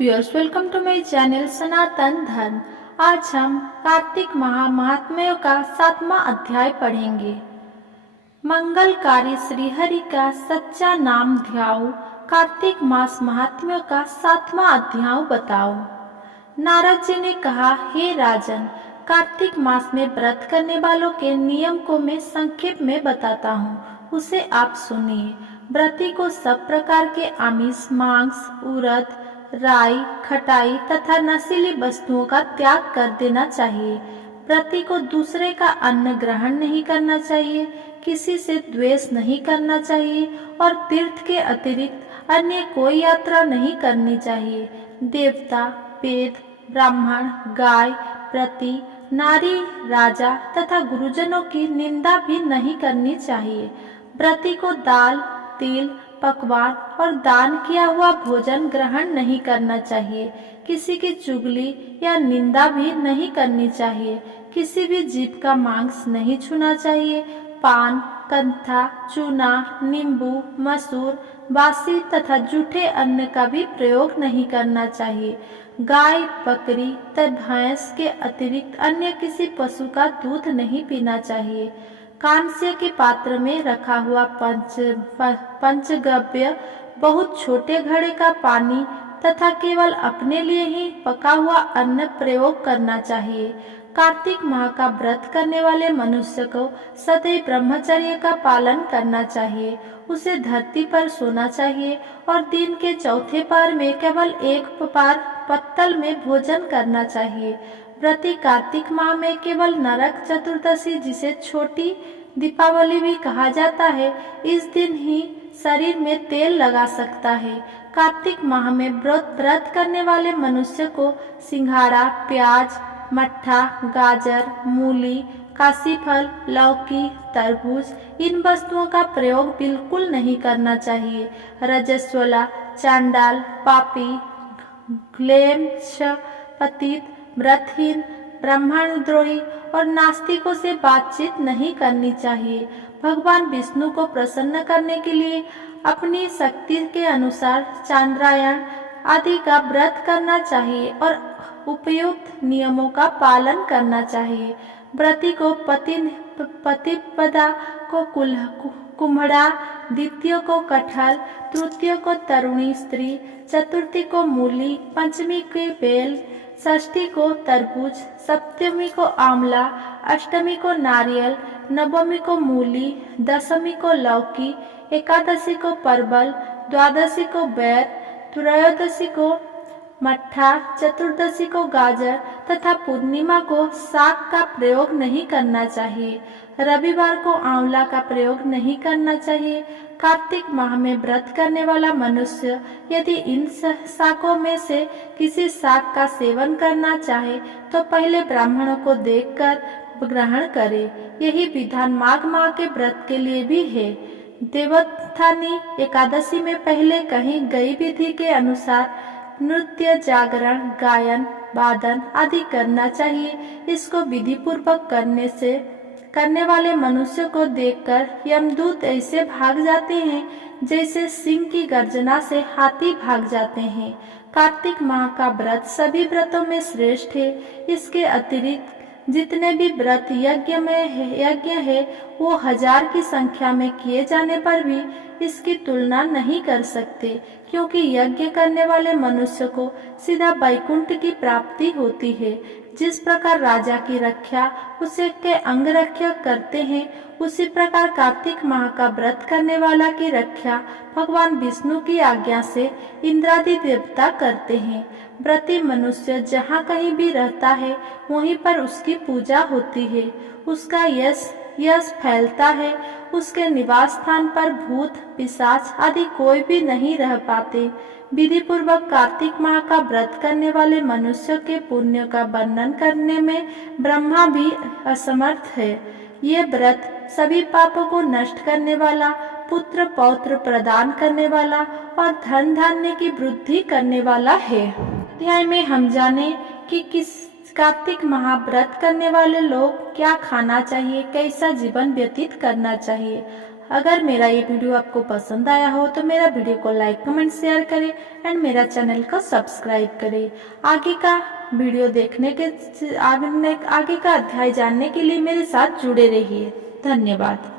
Viewers, welcome to my channel Sanatan Dharma. आज हम कार्तिक माह महात्म्यों का 7वां अध्याय पढ़ेंगे। मंगलकारी श्री हरि का सच्चा नाम ध्याओ, कार्तिक मास महात्म्यों का 7वां अध्याय बताओ। नारद जी ने कहा, हे राजन, कार्तिक मास में व्रत करने वालों के नियम को मैं संक्षेप में बताता हूँ, उसे आप सुनिए। व्रती को सब प्रकार के आमिष, मांस, उड़द, राई, खटाई तथा नशीली वस्तुओं का त्याग कर देना चाहिए। व्रती को दूसरे का अन्न ग्रहण नहीं करना चाहिए, किसी से द्वेष नहीं करना चाहिए और तीर्थ के अतिरिक्त अन्य कोई यात्रा नहीं करनी चाहिए। देवता, वेद, ब्राह्मण, गाय, व्रती, नारी, राजा तथा गुरुजनों की निंदा भी नहीं करनी चाहिए। व्रती को दाल, तिल, पकवान और दान किया हुआ भोजन ग्रहण नहीं करना चाहिए। किसी की चुगली या निंदा भी नहीं करनी चाहिए। किसी भी जीव का मांस नहीं छूना चाहिए। पान, कंथा, चूना, नींबू, मसूर, बासी तथा जूठे अन्न का भी प्रयोग नहीं करना चाहिए। गाय, बकरी तथा भैंस के अतिरिक्त अन्य किसी पशु का दूध नहीं पीना चाहिए। कांस्य के पात्र में रखा हुआ पंचगव्य, बहुत छोटे घड़े का पानी तथा केवल अपने लिए ही पका हुआ अन्न प्रयोग करना चाहिए। कार्तिक माह का व्रत करने वाले मनुष्य को सदैव ब्रह्मचर्य का पालन करना चाहिए। उसे धरती पर सोना चाहिए और दिन के चौथे पहर में केवल एक बार पत्तल में भोजन करना चाहिए। व्रती कार्तिक माह में केवल नरक चतुर्दशी, जिसे छोटी दीपावली भी कहा जाता है, इस दिन ही शरीर में तेल लगा सकता है। कार्तिक माह में व्रत करने वाले मनुष्य को सिंघाड़ा, प्याज, मट्ठा, गाजर, मूली, काशीफल, लौकी, तरबूज, इन वस्तुओं का प्रयोग बिल्कुल नहीं करना चाहिए। रजस्वला, चांडाल, पापी, क्लेश, पतित, व्रतहीन, ब्राह्मणद्रोही और नास्तिकों से बातचीत नहीं करनी चाहिए। भगवान विष्णु को प्रसन्न करने के लिए अपनी शक्ति के अनुसार चांद्रायण आदि का व्रत करना चाहिए और उपयुक्त नियमों का पालन करना चाहिए। व्रती को पतिपदा को कुम्हड़ा, द्वितीय को कटहल, तृतीय को तरुणी स्त्री, चतुर्थी को मूली, पंचमी के बेल, षष्ठी को तरबूज, सप्तमी को आंवला, अष्टमी को नारियल, नवमी को मूली, दशमी को लौकी, एकादशी को परवल, द्वादशी को बैर, त्रयोदशी को मट्ठा, चतुर्दशी को गाजर तथा पूर्णिमा को साग का प्रयोग नहीं करना चाहिए। रविवार को आंवला का प्रयोग नहीं करना चाहिए। कार्तिक माह में व्रत करने वाला मनुष्य यदि इन शाकों में से किसी शाक का सेवन करना चाहे तो पहले ब्राह्मणों को देखकर ग्रहण करे। यही विधान माघ माह के व्रत के लिए भी है। देवोत्थानी एकादशी में पहले कही गई विधि के अनुसार नृत्य, जागरण, गायन, वादन आदि करना चाहिए। इसको विधि पूर्वक करने वाले मनुष्य को देखकर यमदूत ऐसे भाग जाते हैं जैसे सिंह की गर्जना से हाथी भाग जाते हैं। कार्तिक माह का व्रत सभी व्रतों में श्रेष्ठ है। इसके अतिरिक्त जितने भी व्रत यज्ञ है वो 1000 की संख्या में किए जाने पर भी इसकी तुलना नहीं कर सकते, क्योंकि यज्ञ करने वाले मनुष्य को सीधा वैकुंठ की प्राप्ति होती है। जिस प्रकार राजा की रक्षा उसे के अंगरक्षक करते हैं, उसी प्रकार कार्तिक माह का व्रत करने वाला की रक्षा भगवान विष्णु की आज्ञा से इंद्रादि देवता करते हैं। व्रती मनुष्य जहाँ कहीं भी रहता है वहीं पर उसकी पूजा होती है, उसका यश फैलता है। उसके निवास स्थान पर भूत, पिशाच आदि कोई भी नहीं रह पाते। विधि पूर्वक कार्तिक माह का व्रत करने वाले मनुष्य के पुण्य का वर्णन करने में ब्रह्मा भी असमर्थ है। ये व्रत सभी पापों को नष्ट करने वाला, पुत्र पौत्र प्रदान करने वाला और धन धान्य की वृद्धि करने वाला है। अध्याय में हम जाने कि किस कार्तिक माह व्रत करने वाले लोग क्या खाना चाहिए, कैसा जीवन व्यतीत करना चाहिए। अगर मेरा ये वीडियो आपको पसंद आया हो तो मेरा वीडियो को लाइक कमेंट शेयर करें एंड मेरा चैनल को सब्सक्राइब करें। आगे का वीडियो देखने के आगे का अध्याय जानने के लिए मेरे साथ जुड़े रहिए। धन्यवाद।